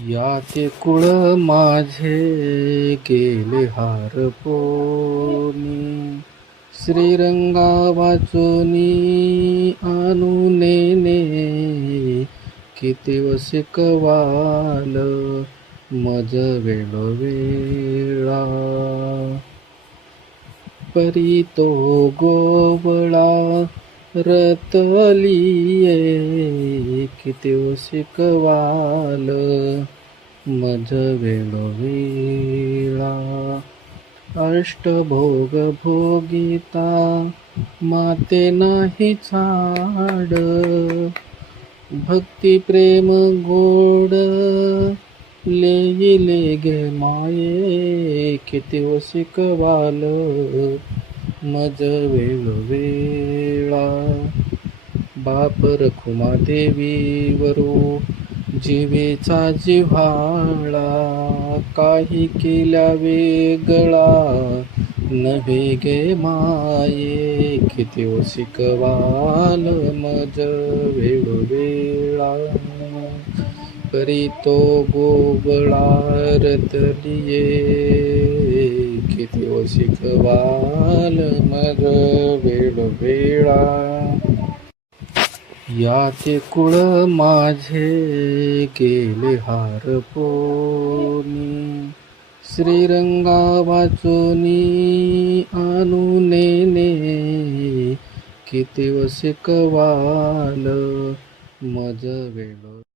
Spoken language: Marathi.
याचे कुळ माझे गेले हारपोनी, श्रीरंगा वाचोनी आणू नेने, किती वसे कवाल मज वेळोवेळा. परी तो गोवळा रतलिये, किती वसे कवाल मज वेळोवेळा. अष्टभोग भोगिता माते नाही छाड, भक्ती प्रेम गोड लेईले गे माये, किती वसे कवाल मज वेळोवेळा. बाप रखुमा देवीवरू जीवेचा जिव्हाळा, काही केल्या वेगळा नव्हे गे माये, किती वसे कवाल मज वेळोवेळा. परी तो गोवळा रतलिये, किती वसे कवाल मज वेळोवेळा. याचे कुळ माझे गेले हारपोनी, श्रीरंगा वाचोनी आणू नेने, किती वसे कवाल मज वेळो.